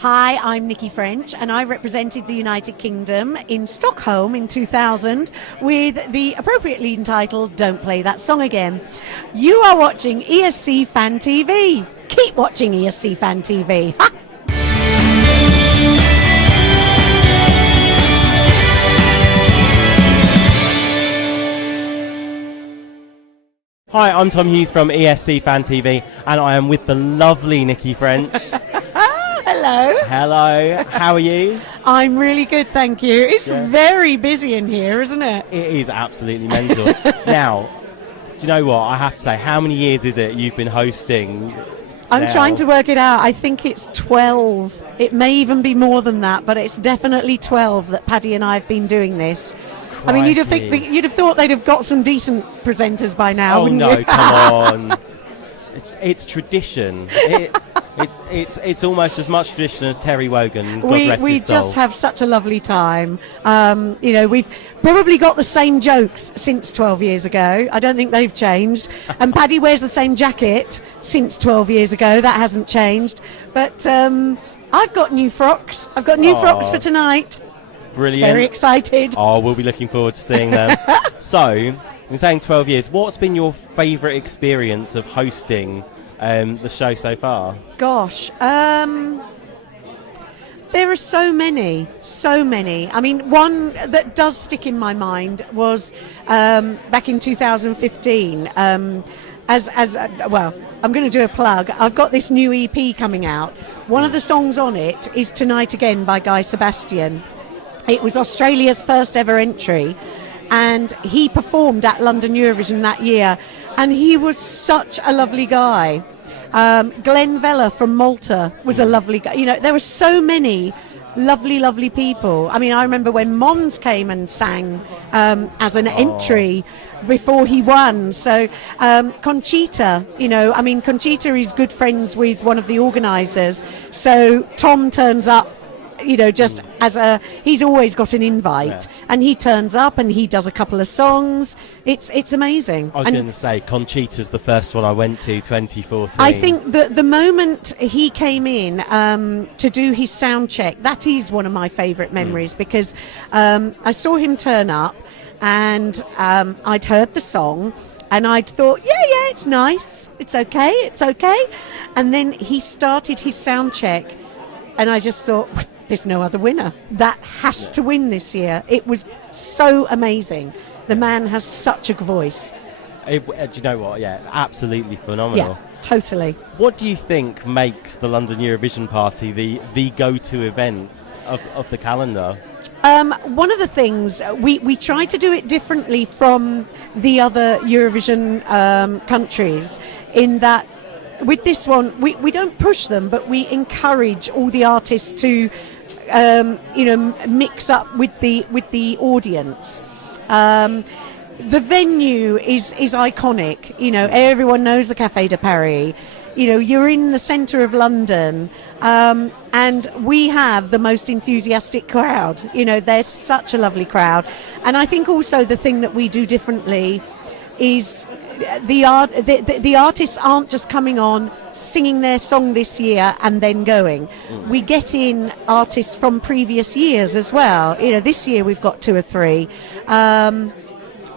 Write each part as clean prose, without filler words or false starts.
Hi, I'm Nicki French, and I represented the United Kingdom in Stockholm in 2000 with the appropriately entitled Don't Play That Song Again. You are watching ESC Fan TV. Keep watching ESC Fan TV. Ha! Hi, I'm Tom Hughes from ESC Fan TV, and I am with the lovely Nicki French. Hello. Hello, how are you? I'm really good, thank you. It's very busy in here, isn't it? It is absolutely mental. Now, do you know what? I have to say, how many years is it you've been hosting? I'm trying to work it out. I think it's 12. It may even be more than that, but it's definitely 12 that Paddy and I have been doing this. Crikey. I mean, you'd have thought they'd have got some decent presenters by now, wouldn't no, you? come on. It's tradition. It's almost as much tradition as Terry Wogan. God rest We his soul. just have such a lovely time. We've probably got the same jokes since 12 years ago. I don't think they've changed. And Paddy wears the same jacket since 12 years ago. That hasn't changed. But I've got new frocks. I've got new frocks for tonight. Brilliant. Very excited. Oh, we'll be looking forward to seeing them. So, you're saying 12 years. What's been your favourite experience of hosting the show so far? Gosh, there are so many. I mean, one that does stick in my mind was back in 2015. I'm going to do a plug. I've got this new EP coming out. One of the songs on it is Tonight Again by Guy Sebastian. It was Australia's first ever entry, and he performed at London Eurovision that year, and he was such a lovely guy. Glenn Vella from Malta was a lovely guy. You know, there were so many lovely people. I mean, I remember when Mons came and sang as an entry before he won. So Conchita, Conchita is good friends with one of the organisers. So Tom turns up, just he's always got an invite, and he turns up and he does a couple of songs. It's amazing. I was going to say, Conchita's the first one I went to, 2014. I think the moment he came in to do his sound check, that is one of my favourite memories, because I saw him turn up, and I'd heard the song, and I'd thought, yeah, it's nice, it's okay. And then he started his sound check, and I just thought, there's no other winner. That has to win this year. It was so amazing. The man has such a voice. Do you know what? Yeah, absolutely phenomenal. Yeah, totally. What do you think makes the London Eurovision party the go-to event of the calendar? One of the things, we try to do it differently from the other Eurovision countries, in that with this one, we don't push them, but we encourage all the artists to, mix up with the audience. The venue is iconic. Everyone knows the Café de Paris. You're in the centre of London, and we have the most enthusiastic crowd. They're such a lovely crowd. And I think also the thing that we do differently is the artists aren't just coming on, singing their song this year and then going. We get in artists from previous years as well. This year we've got 2 or 3.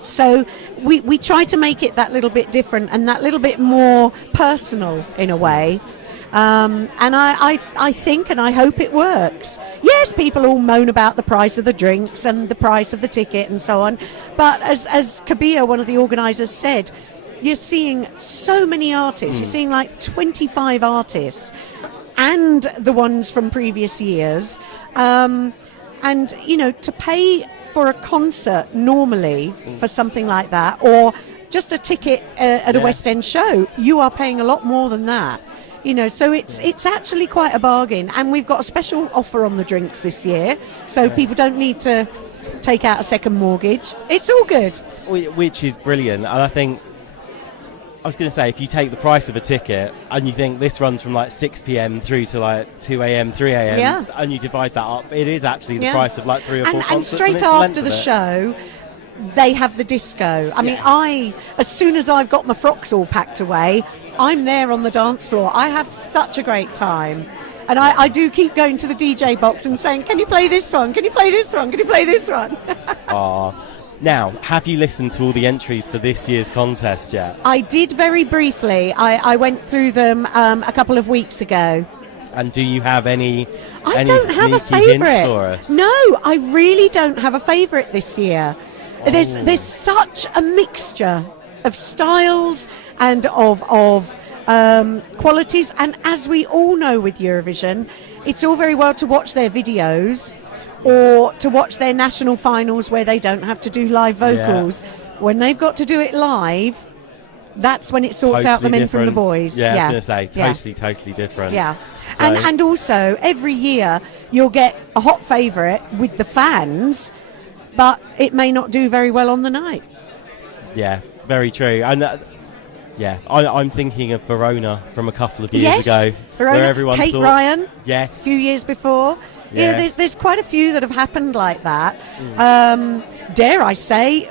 So we try to make it that little bit different and that little bit more personal in a way. And I think and I hope it works. Yes, people all moan about the price of the drinks and the price of the ticket and so on. But as Kabir, one of the organisers, said, you're seeing so many artists. You're seeing like 25 artists and the ones from previous years. And, to pay for a concert normally for something like that, or just a ticket at a West End show, you are paying a lot more than that. So it's actually quite a bargain, and we've got a special offer on the drinks this year, so people don't need to take out a second mortgage. It's all good. Which is brilliant, and I think, I was going to say, if you take the price of a ticket and you think this runs from like 6 p.m. through to like 2 a.m, 3 a.m, and you divide that up, it is actually the price of like 3 or 4 concerts. And straight after the show, they have the disco. I mean, as soon as I've got my frocks all packed away, I'm there on the dance floor. I have such a great time. And I do keep going to the DJ box and saying, can you play this one? Can you play this one? Can you play this one? Now, have you listened to all the entries for this year's contest yet? I did very briefly. I went through them a couple of weeks ago. And do you have any I don't have a sneaky hints favourite. for us? No, I really don't have a favourite this year. There's such a mixture of styles and of qualities, and as we all know with Eurovision, it's all very well to watch their videos or to watch their national finals where they don't have to do live vocals. When they've got to do it live, that's when it sorts out the men from the boys. Yeah, I was going to say, totally different. Yeah. So, and also, every year, you'll get a hot favourite with the fans, but it may not do very well on the night. Yeah, very true. And I'm thinking of Verona from a couple of years ago. Verona, where everyone Kate thought, Ryan, yes, a few years before. Yes. You know, there's quite a few that have happened like that. Dare I say,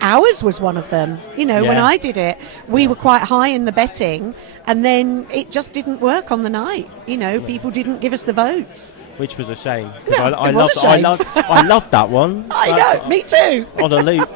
ours was one of them. You know, when I did it, we were quite high in the betting, and then it just didn't work on the night. You know, people didn't give us the votes. Which was a shame. No, I I loved that one. I know, me too. On a loop.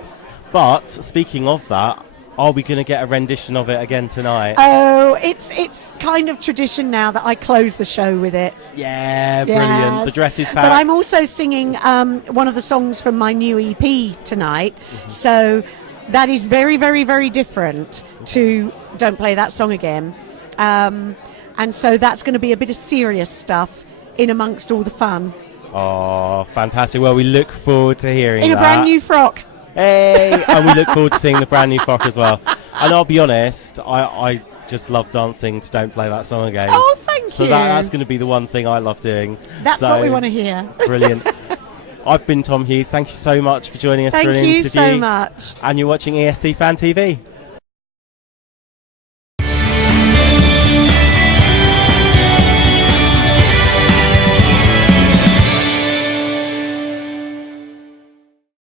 But speaking of that, are we going to get a rendition of it again tonight? Oh, it's kind of tradition now that I close the show with it. Yeah, brilliant. Yes. The dress is packed. But I'm also singing one of the songs from my new EP tonight. So that is very, very, very different to Don't Play That Song Again. And so that's going to be a bit of serious stuff in amongst all the fun. Oh, fantastic. Well, we look forward to hearing In a brand new frock. Hey! And we look forward to seeing the brand new frock as well. And I'll be honest, I just love dancing to Don't Play That Song Again. Oh, thank you. So that's going to be the one thing I love doing. That's what we want to hear. Brilliant. I've been Tom Hughes. Thank you so much for joining us for an interview. Thank you so much. And you're watching ESC Fan TV.